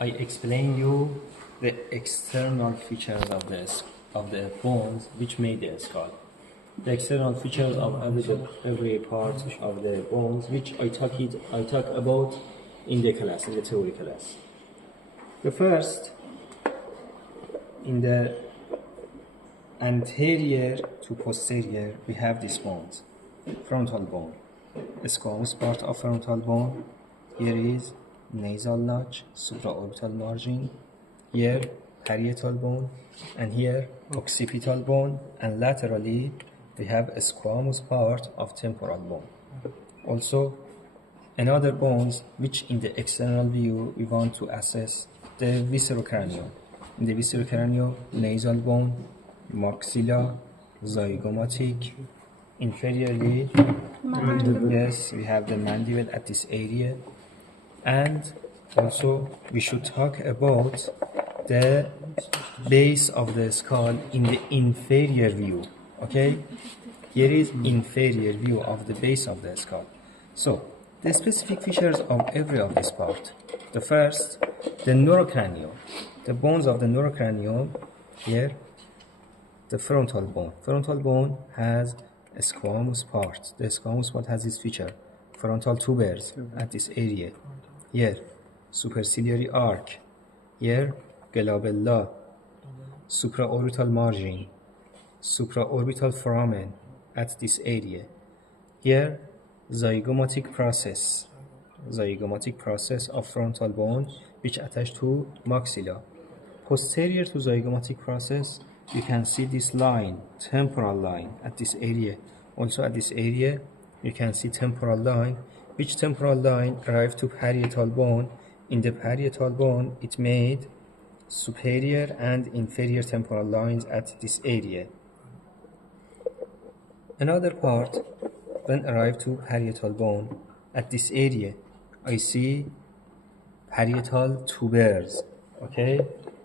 I explain you the external features of the bones which made the skull. The external features of every part of the bones which I talk about in the class, in the theory class. The first, in the anterior to posterior, we have these bones. Frontal bone, the squamous part of frontal bone. Here is nasal notch, supraorbital margin. Here parietal bone, and here occipital bone, and laterally we have a squamous part of temporal bone. Also, another bones which in the external view we want to assess the viscerocranium. In the viscerocranium, nasal bone, maxilla, zygomatic. Inferiorly, yes, we have the mandible at this area. And also we should talk about the base of the skull in the inferior view. Okay, here is inferior view of the base of the skull. So the specific features of every of this part. The first, the neurocranium, the bones of the neurocranium. Here, the frontal bone. Frontal bone has a squamous part. The squamous part has this feature: frontal tubers at this area. Here, superciliary arc. Here, glabella, supraorbital margin, supraorbital foramen at this area. Here, zygomatic process of frontal bone which attached to maxilla. Posterior to zygomatic process, you can see this line, temporal line at this area. Also at this area, you can see temporal line, which temporal line arrived to parietal bone. In the parietal bone, it made superior and inferior temporal lines at this area. Another part then arrived to parietal bone. At this area, I see parietal tubers. Okay?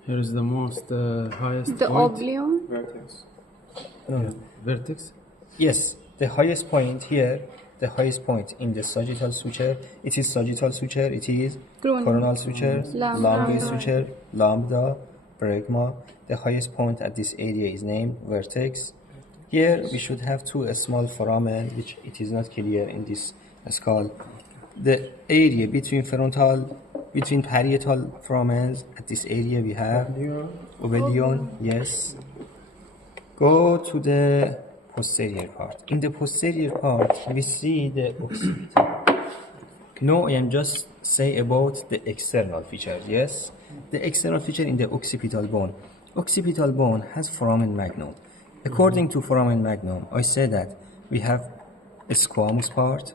Here is the most highest The point. oblium? Vertex. No. Vertex. Yes, the highest point here, the highest point in the sagittal suture, it is sagittal suture, it is coronal suture, longus suture, lambda, bregma. The highest point at this area is named vertex. Here we should have two small foramen, which it is not clear in this skull. The area between parietal foramens, at this area we have oblion, yes. Go to the posterior part. In the posterior part, we see the occipital. No, I am just say about the external features, yes? The external feature in the occipital bone. Occipital bone has foramen magnum. According to foramen magnum, I say that we have a squamous part,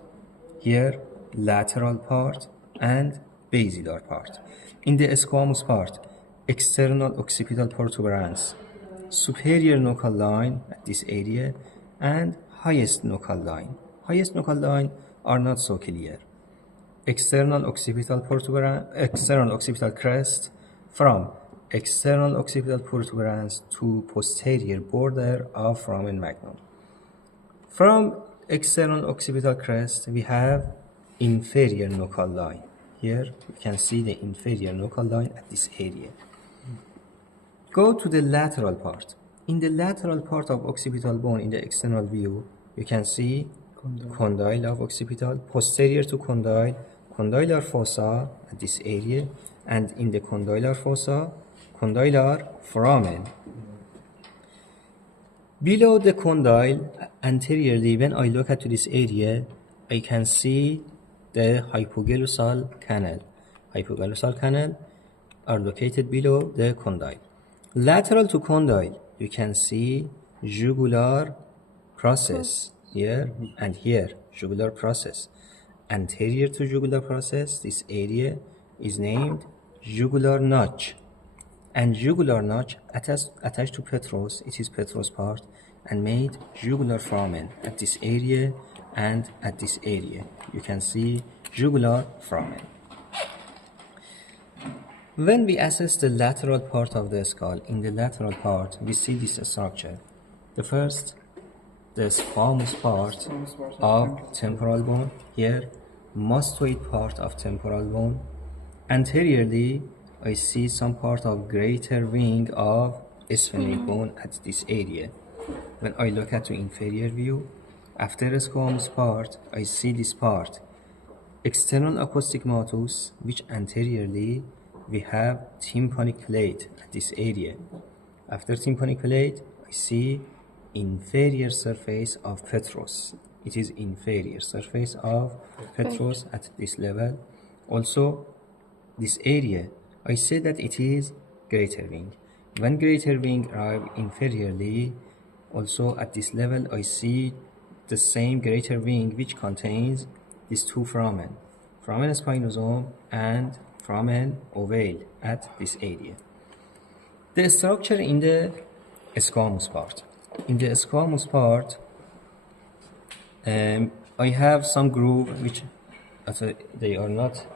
here lateral part, and basilar part. In the squamous part, external occipital protuberance, superior nuchal line at this area, and highest nuchal line. Highest nuchal line are not so clear. External occipital protuberance, external occipital crest, from external occipital protuberance to posterior border of foramen magnum. From external occipital crest, we have inferior nuchal line. Here you can see the inferior nuchal line at this area. Go to the lateral part. In the lateral part of occipital bone, in the external view, you can see condyle of occipital, posterior to condyle, condylar fossa at this area, and in the condylar fossa, condylar foramen. Below the condyle, anteriorly, when I look at this area, I can see the hypoglossal canal. Hypoglossal canal are located below the condyle. Lateral to condyle, you can see jugular process here and here, jugular process. Anterior to jugular process, this area is named jugular notch. And jugular notch attached to petrous, it is petrous part, and made jugular foramen at this area and at this area. You can see jugular foramen. When we assess the lateral part of the skull, in the lateral part, we see this structure. The first, the squamous part of temporal bone. Here, mastoid part of temporal bone. Anteriorly, I see some part of greater wing of sphenic bone at this area. When I look at the inferior view, after the squamous part, I see this part. External acoustic meatus, which anteriorly we have tympanic plate at this area. After tympanic plate, I see inferior surface of petrous. It is inferior surface of petrous at this level. Also, this area, I say that it is greater wing. When greater wing arrive inferiorly, also at this level, I see the same greater wing which contains these two foramen spinosum and foramen ovale at this area. The structure in the squamous part. In the squamous part, I have some groove which they are not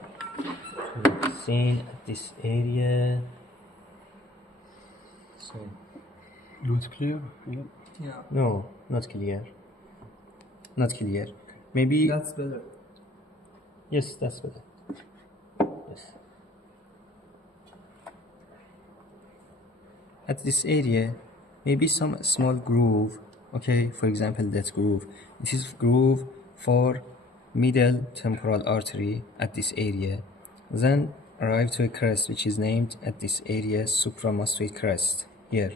seen at this area. So Not clear. Yeah. Yeah, no, not clear. Not clear. Maybe that's better. yes, that's better. Yes. At this area, maybe some small groove. Okay, for example, that groove. It is groove for middle temporal artery at this area. Then arrive to a crest which is named at this area supramastoid crest. Here,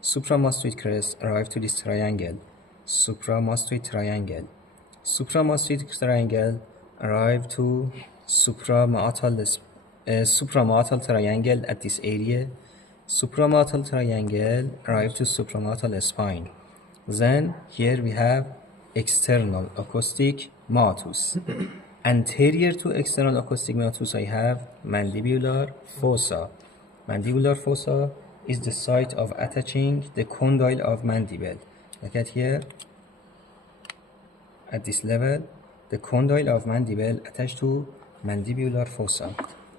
supramastoid crest arrive to this triangle, supramastoid triangle. Supramastoid triangle arrive to supramatal triangle at this area. Supramatal triangle arrive to supramatal spine. Then here we have external acoustic meatus. Anterior to external acoustic meatus, I have mandibular fossa. Mandibular fossa is the site of attaching the condyle of mandible. Look at here. At this level, the condyle of mandible attached to mandibular fossa.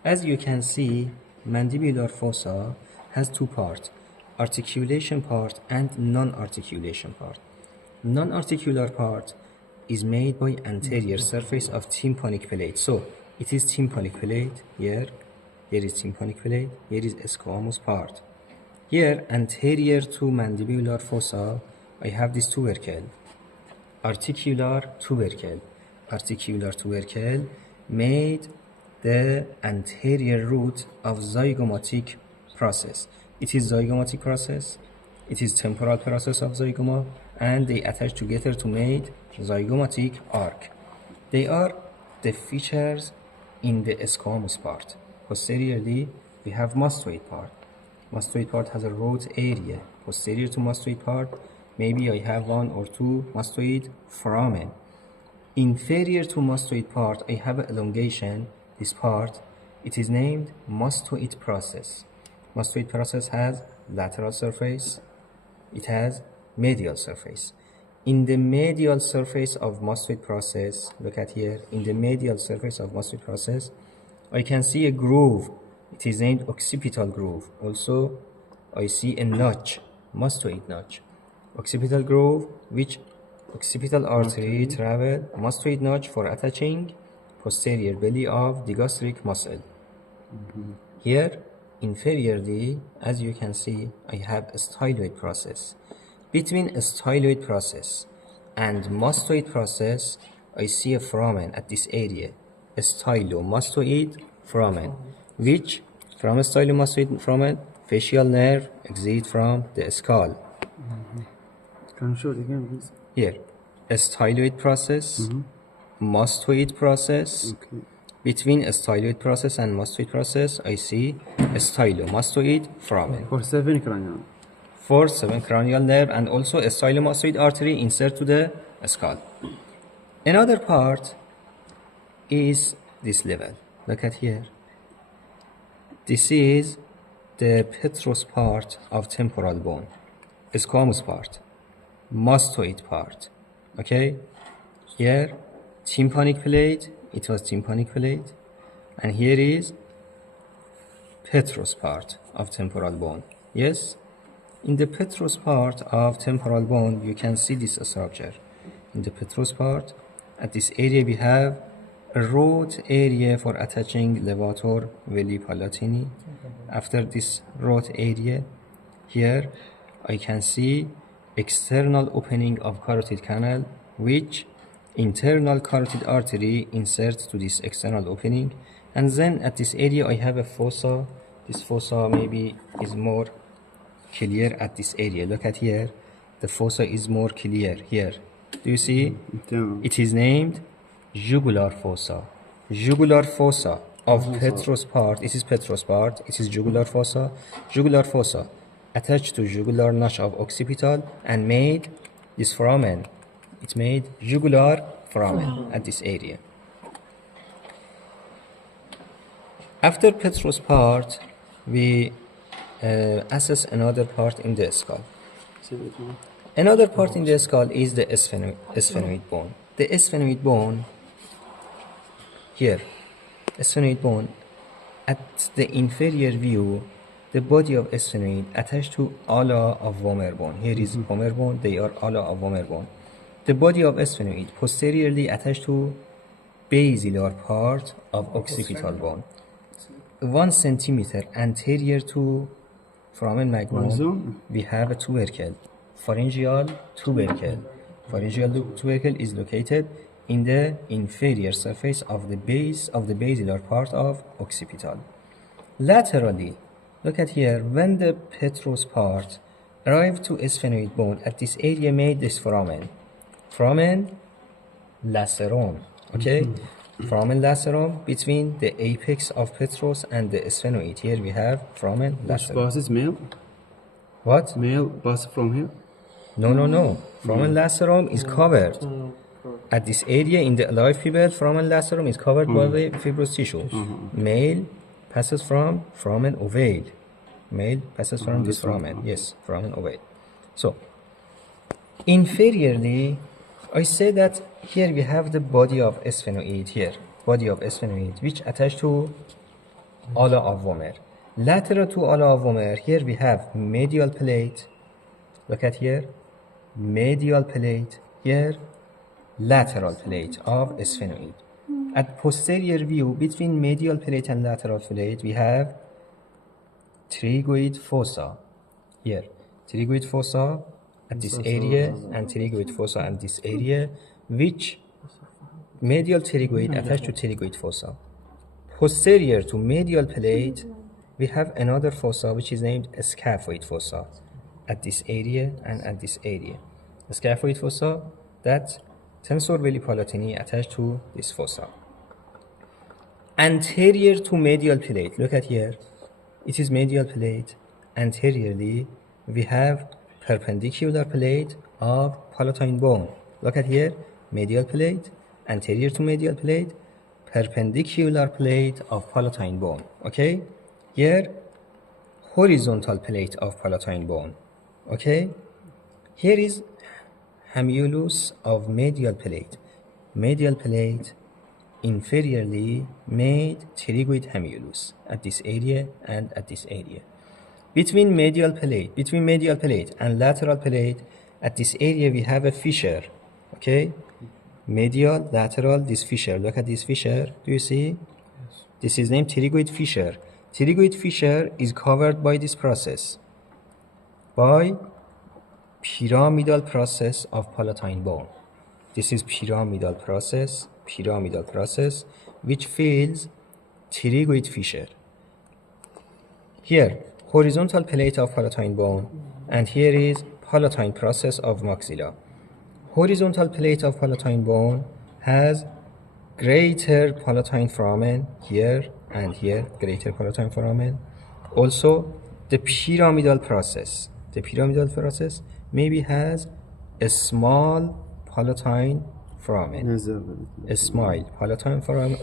As you can see, mandibular fossa has two parts, articulation part and non-articulation part. Non-articular part is made by anterior surface of tympanic plate. So it is tympanic plate here is tympanic plate, here is squamous part. Here anterior to mandibular fossa, I have this tubercle, articular tubercle. Articular tubercle made the anterior root of zygomatic process. It is zygomatic process, it is temporal process of zygoma, and they attach together to make zygomatic arc. They are the features in the squamous part. Posteriorly, we have mastoid part. Mastoid part has a root area. Posterior to mastoid part, maybe I have one or two mastoid foramen. Inferior to mastoid part, I have elongation. This part, it is named mastoid process. Mastoid process has lateral surface, it has medial surface. In the medial surface of mastoid process, look at here, in the medial surface of mastoid process, I can see a groove. It is named occipital groove. Also, I see a notch, mastoid notch. Occipital groove, which occipital artery travel mastoid notch for attaching posterior belly of digastric muscle. Here, inferiorly, as you can see, I have a styloid process. Between a styloid process and mastoid process, I see a foramen at this area, a stylomastoid foramen, which from a stylomastoid foramen, facial nerve exit from the skull. Can you show it again, please? Here, a styloid process, mastoid process. Okay. Between a styloid process and mastoid process, I see a stylomastoid foramen. For 7 cranial. For 7 cranial nerve and also a stylomastoid artery insert to the skull. Another part is this level. Look at here. This is the petrous part of temporal bone, squamous part, mastoid part. Okay? Here, tympanic plate, it was tympanic plate, and here is petrous part of temporal bone. Yes? In the petrous part of temporal bone, you can see this structure. In the petrous part, at this area we have a root area for attaching levator veli palatini. after this root area, here I can see external opening of carotid canal, which internal carotid artery inserts to this external opening, and then at this area I have a fossa. This fossa maybe is more clear at this area. Look at here, the fossa is more clear here. Do you see? Yeah. It is named jugular fossa. Jugular fossa of petrous part. This is petrous part. It is jugular fossa. Jugular fossa attached to jugular notch of occipital and made this foramen. It made jugular foramen at this area. After petrous part, we assess another part in the skull. Another part in the skull is the sphenoid bone. The sphenoid bone here, sphenoid bone, at the inferior view, the body of sphenoid attached to ala of vomer bone. Here is vomer bone, they are ala of vomer bone. The body of sphenoid posteriorly attached to basilar part of occipital bone. 1 centimeter anterior to foramen magnum, we have a tubercle, pharyngeal tubercle. Pharyngeal tubercle is located in the inferior surface of the base of the basilar part of occipital. Laterally, look at here, when the petrous part arrived to sphenoid bone, at this area made this foramen lacerum, okay? Foramen lacerum between the apex of petrous and the sphenoid. Here we have foramen Which lacerum. pass is male? What? Male pass from here? No. Foramen lacerum is covered. At this area in the alive people, foramen lacerum is covered by the fibrous tissue. Male passes from foramen ovale. Male passes from this foramen. Yes, foramen ovale. So, inferiorly, I say that here we have the body of sphenoid here. Body of sphenoid, which attached to ala of vomer. Lateral to ala of vomer, here we have medial plate. Look at here. Medial plate. Here, lateral plate of sphenoid. At posterior view, between medial plate and lateral plate, we have pterygoid fossa. Here, pterygoid fossa at this area and pterygoid fossa at this area, which medial pterygoid attached to pterygoid fossa. Posterior to medial plate, we have another fossa which is named scaphoid fossa at this area and at this area. The scaphoid fossa, that tensor veli palatini attached to this fossa. Anterior to medial plate, look at here, it is medial plate. Anteriorly, we have perpendicular plate of palatine bone. Look at here, medial plate, anterior to medial plate, perpendicular plate of palatine bone. Okay? Here, horizontal plate of palatine bone. Okay? Here is hamulus of medial plate. Medial plate inferiorly made pterygoid hamulus at this area and at this area. Between medial plate and lateral plate, at this area we have a fissure. Okay? Medial, lateral, this fissure. Look at this fissure. Do you see? Yes. This is named pterygoid fissure. Pterygoid fissure is covered by this process, by pyramidal process of palatine bone. This is pyramidal process, which fills pterygoid fissure. Here, horizontal plate of palatine bone, and here is palatine process of maxilla. Horizontal plate of palatine bone has greater palatine foramen here and here, greater palatine foramen. Also, the pyramidal process maybe has a small palatine foramen,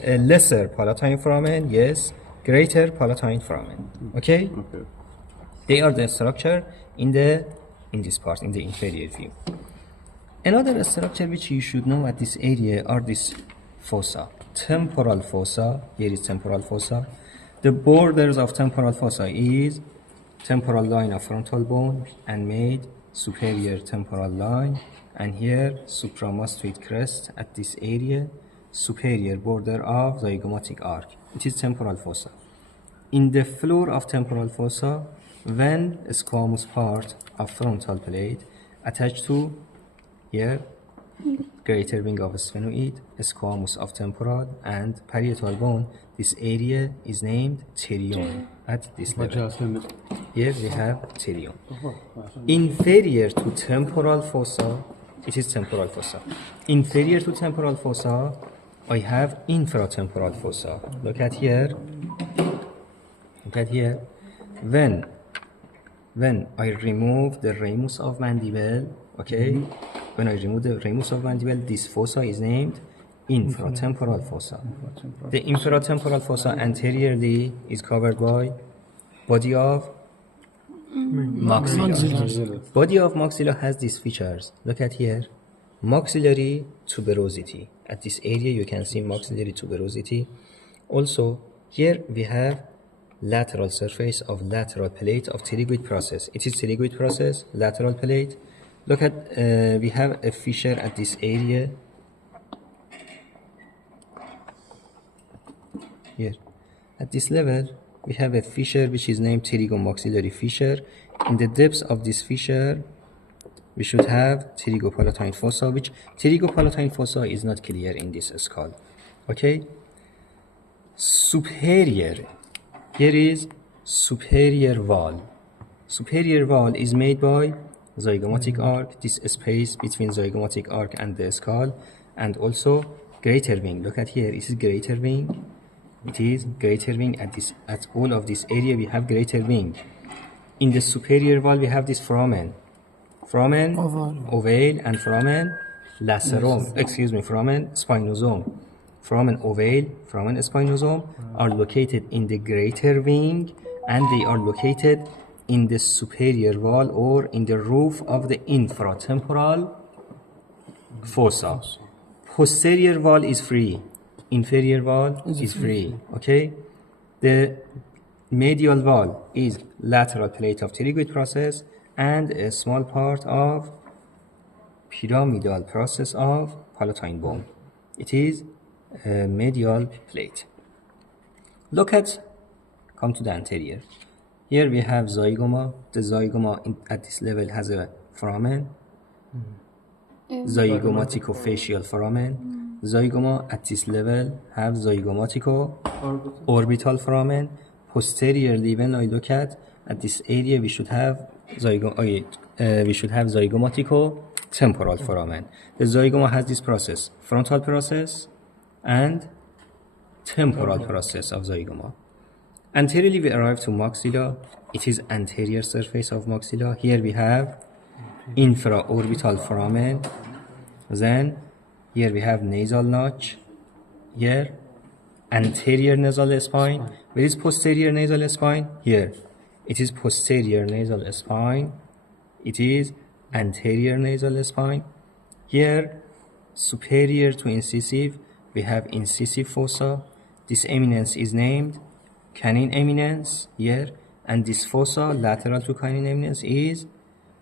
a lesser palatine foramen, yes, greater palatine foramen. Okay? They are the structure in this part, in the inferior view. Another structure which you should know at this area are this fossa. Temporal fossa, here is temporal fossa. The borders of temporal fossa is temporal line of frontal bone and made superior temporal line, and here supramastoid crest at this area, superior border of zygomatic arc. It is temporal fossa. in the floor of temporal fossa when a squamous part of frontal plate attached to here greater wing of sphenoid, squamous of temporal and parietal bone. This area is named pterion at this level. Here we have pterion. Inferior to temporal fossa, it is temporal fossa. Inferior to temporal fossa, I have infratemporal fossa. Look at here. Look at here. When I remove the ramus of mandible, okay? When I remove the ramus of mandible, this fossa is named infratemporal fossa. The infratemporal fossa anteriorly is covered by body of maxilla. Body of maxilla has these features. Look at here. Maxillary tuberosity. At this area you can see maxillary tuberosity. Also here we have lateral surface of lateral plate of pterygoid process. It is pterygoid process, lateral plate. Look at, we have a fissure at this area. Here. At this level, we have a fissure which is named pterygomaxillary fissure. In the depths of this fissure, we should have pterygopalatine fossa, which pterygopalatine fossa is not clear in this skull. Okay? Superior. Here is superior wall. Superior wall is made by zygomatic arc, this space between zygomatic arc and the skull, and also greater wing. Look at here, this is greater wing. It is greater wing at all of this area we have greater wing. In the superior wall we have this foramen ovale and foramen lacerum, foramen spinosum. Foramen ovale, foramen spinosum are located in the greater wing, and they are located in the superior wall or in the roof of the infratemporal fossa. Posterior wall is free, inferior wall is free. Okay, the medial wall is lateral plate of pterygoid process and a small part of pyramidal process of palatine bone. It is a medial plate. Come to the anterior. Here we have zygoma. The zygoma at this level has a foramen, zygomatico-facial foramen. Zygoma at this level have zygomatico-orbital foramen. Posteriorly, when I look at this area, we should have zygomatico-temporal foramen. The zygoma has this process: frontal process and temporal process of zygoma. Anteriorly, we arrive to maxilla. It is anterior surface of maxilla. Here we have infraorbital foramen. Then here we have nasal notch. Here anterior nasal spine. Where is posterior nasal spine? Here. It is posterior nasal spine. It is anterior nasal spine. Here superior to incisive we have incisive fossa. This eminence is named canine eminence here, and this fossa lateral to canine eminence is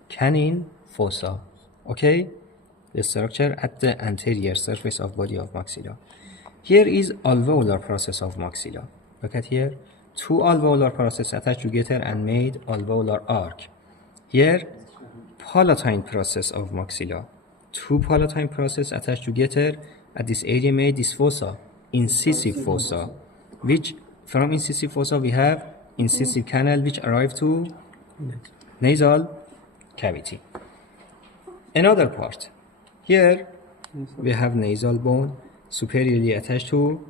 canine fossa. Okay, the structure at the anterior surface of body of maxilla. Here is alveolar process of maxilla. Look at here, two alveolar process attached together and made alveolar arc. Here palatine process of maxilla, two palatine process attached together at this area made this fossa, incisive fossa, which from incisive fossa we have incisive canal which arrive to nasal cavity. Another part, here we have nasal bone superiorly attached to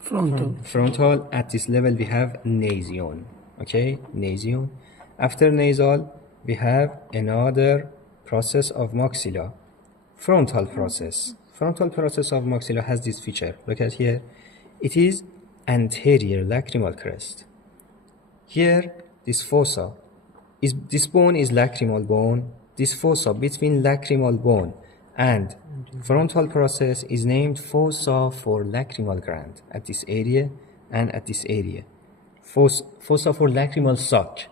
frontal. At this level we have nasion. Okay, nasion. After nasal we have another process of maxilla, frontal process. Frontal process of maxilla has this feature. Look at here, it is anterior lacrimal crest. Here this fossa is, this bone is lacrimal bone. This fossa between lacrimal bone and frontal process is named fossa for lacrimal gland at this area and at this area. Fossa for lacrimal sac.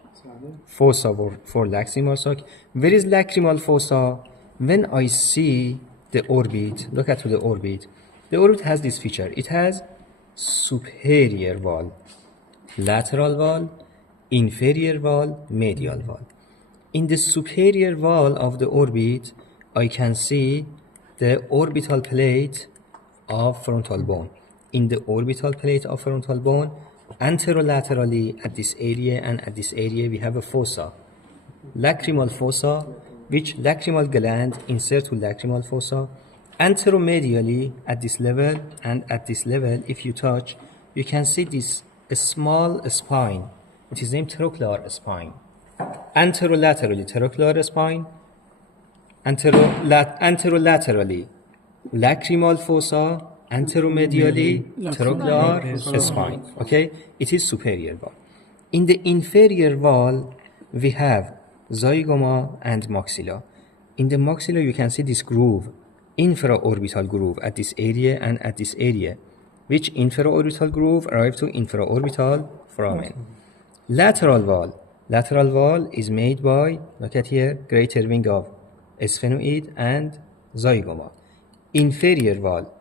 Fossa for lacrimal sac. Where is lacrimal fossa? When I see the orbit, look at the orbit. The orbit has this feature. It has superior wall. lateral wall, inferior wall, medial wall. In the superior wall of the orbit, I can see the orbital plate of frontal bone. In the orbital plate of frontal bone, anterolaterally at this area and at this area, we have a fossa, lacrimal fossa, which lacrimal gland insert to lacrimal fossa. Anteromedially at this level and at this level, if you touch, you can see this small spine. It is named trochlear spine. Anterolaterally, trochlear spine. Anterolaterally, lacrimal fossa. Anteromedially, trochlear spine. Okay, it is superior wall. In the inferior wall, we have zygoma and maxilla. In the maxilla, you can see this groove, infraorbital groove at this area and at this area, which infraorbital groove arrive to infraorbital foramen. Lateral wall is made by, look at here, greater wing of sphenoid and zygoma. Inferior wall,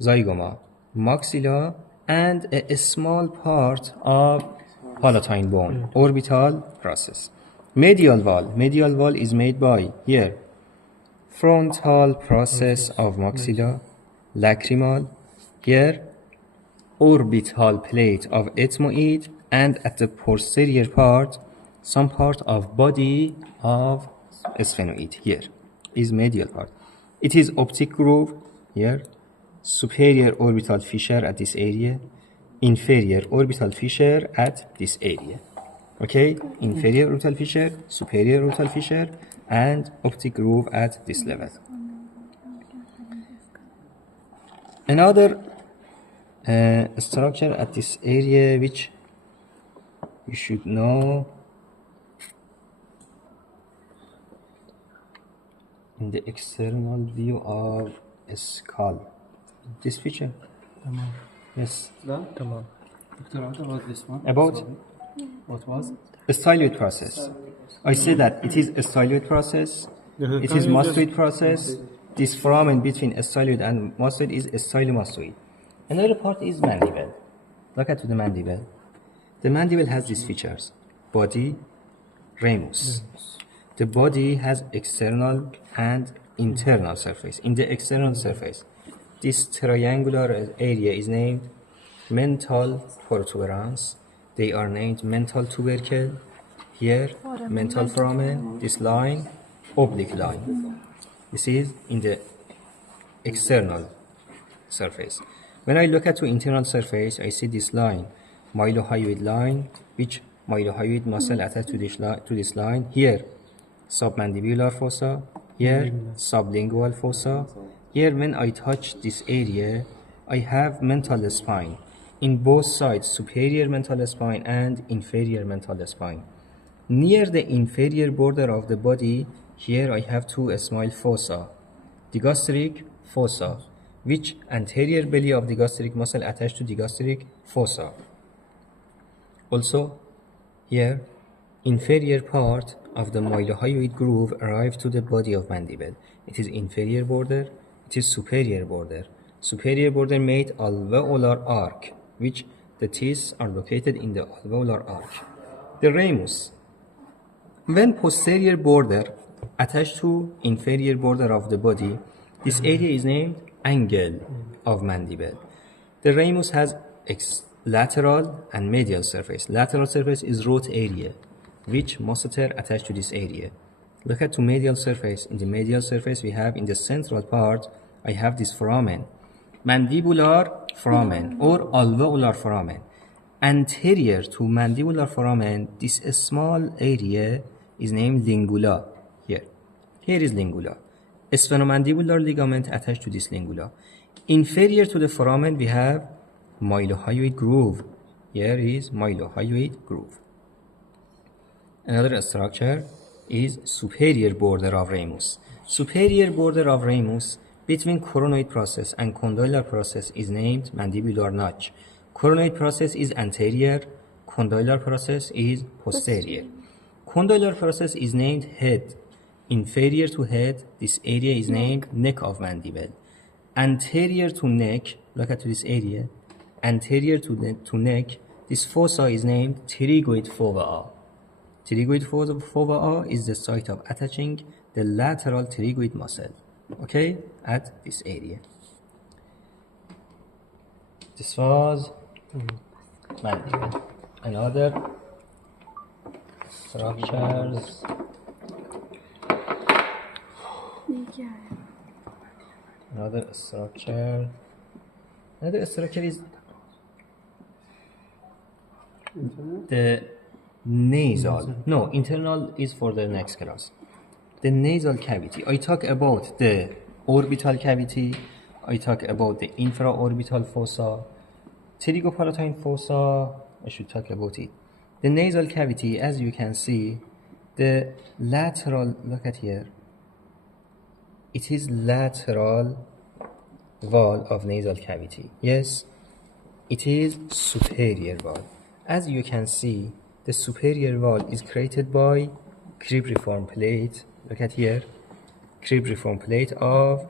zygoma, maxilla, and a small part of palatine bone, orbital process. Medial wall is made by, here, frontal process of maxilla, lacrimal, here, orbital plate of ethmoid, and at the posterior part, some part of body of sphenoid, here, is medial part. It is optic groove, here, superior orbital fissure at this area, inferior orbital fissure at this area. Okay, inferior orbital fissure, superior orbital fissure, and optic groove at this level. Another structure at this area which you should know in the external view of a skull. This feature. Yes. Tamam. Dr. Abdul, what this one? About Sorry. What was? a styloid process. I say that it is a styloid process. It is mastoid process. This foramen between a styloid and mastoid is a stylomastoid. Another part is mandible. Look at the mandible. The mandible has these features: body, ramus. The body has external and internal surface. In the external surface, this triangular area is named mental protuberance. They are named mental tubercle. Here, mental foramen. This line, oblique line. This is in the external surface. When I look at the internal surface, I see this line, mylohyoid line, which mylohyoid muscle attached to this line. Here, submandibular fossa. Here, sublingual fossa. Here, when I touch this area, I have mental spine. In both sides, superior mental spine and inferior mental spine. Near the inferior border of the body, here I have two small fossa. Digastric fossa, which anterior belly of digastric muscle attached to digastric fossa. Also, here, inferior part of the mylohyoid groove arrive to the body of mandible. It is inferior border, it is superior border. Superior border made alveolar arc, which the teeth are located in the alveolar arc. The ramus. When posterior border attached to inferior border of the body, this area is named angle of mandible. The ramus has lateral and medial surface. Lateral surface is root area, which masseter attached to this area. Look at the medial surface. In the medial surface, we have in the central part, I have this foramen, mandibular foramen or alveolar foramen. Anterior to mandibular foramen, this small area is named lingula. Here is lingula. Sphenomandibular ligament attached to this lingula. Inferior to the foramen, we have mylohyoid groove. Here is mylohyoid groove. Another structure is superior border of ramus. Superior border of ramus between coronoid process and condylar process is named mandibular notch. Coronoid process is anterior, condylar process is posterior. Condylar process is named head. Inferior to head, this area is named neck of mandible. Anterior to neck, look at this area. Anterior to neck, This fossa is named pterygoid fovea. Pterygoid fovea is the site of attaching the lateral pterygoid muscle, okay, at this area. This was mandible. Another structures. Another structure is the nasal. No, internal is for the next class. The nasal cavity. I talk about the orbital cavity. I talk about the infraorbital fossa. Pterygopalatine fossa, I should talk about it. The nasal cavity, as you can see, the lateral, look at here. It is lateral wall of nasal cavity. Yes, it is superior wall. As you can see, the superior wall is created by cribriform plate. Look at here, cribriform plate of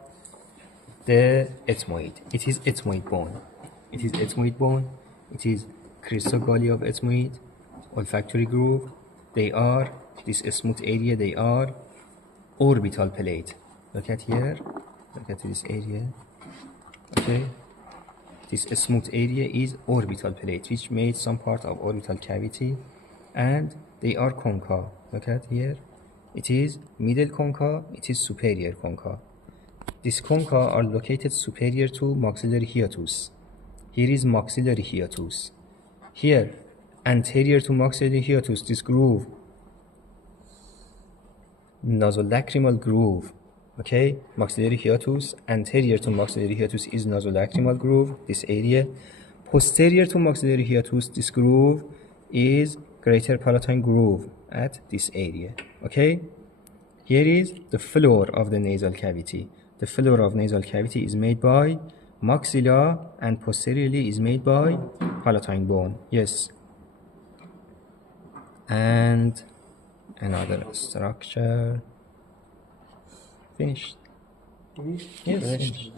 the ethmoid. It is ethmoid bone. It is ethmoid bone. It is cryptogalley of ethmoid, olfactory groove. They are this smooth area. They are orbital plate. Look at here. Look at this area. Okay. This smooth area is orbital plate, which made some part of orbital cavity, and they are concha. Look at here. It is middle concha. It is superior concha. These concha are located superior to maxillary hiatus. Here is maxillary hiatus. Here, anterior to maxillary hiatus, this groove, nasolacrimal groove. Okay, maxillary hiatus, anterior to maxillary hiatus is nasolacrimal groove, this area. Posterior to maxillary hiatus, this groove is greater palatine groove at this area. Okay, here is the floor of the nasal cavity. The floor of nasal cavity is made by maxilla and posteriorly is made by palatine bone. Yes. And another structure. Finished. Yes. Finished.